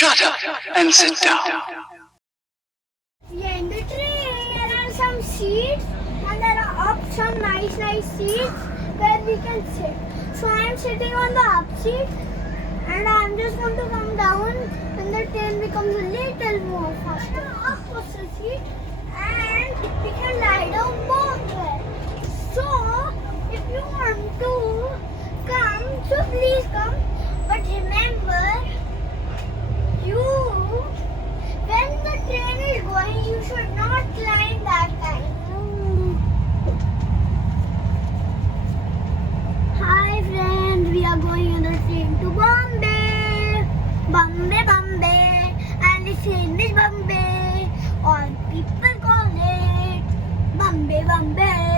Shut up and sit down. We are in the train. There are some seats and there are up some nice seats where we can sit. So I am sitting on the up seat and I am just going to come down when the train becomes a little more faster. Up was the seat and we can lie down both ways. So if you want to come, so please come. But remember, when the train is going, you should not climb that time. Hi friends, we are going on the train to Bombay. Bombay. And the train is Bombay. All people call it Bombay. Bombay.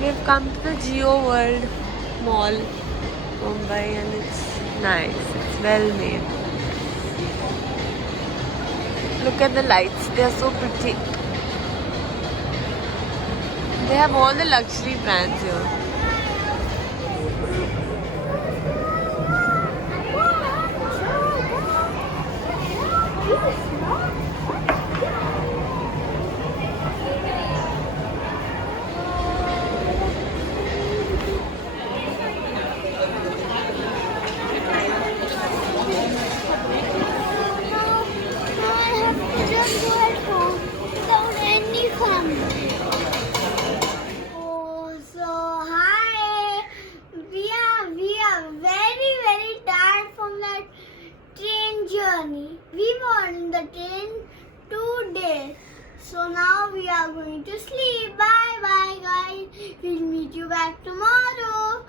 We've come to the Geo World Mall, Mumbai, and it's nice. It's well made. Look at the lights, they are so pretty. They have all the luxury brands here. Just go at home without any family. Oh, so hi. We are very tired from that train journey. We were in the train 2 days. So now we are going to sleep. Bye guys. We'll meet you back tomorrow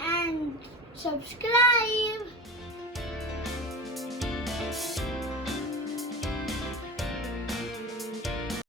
and subscribe.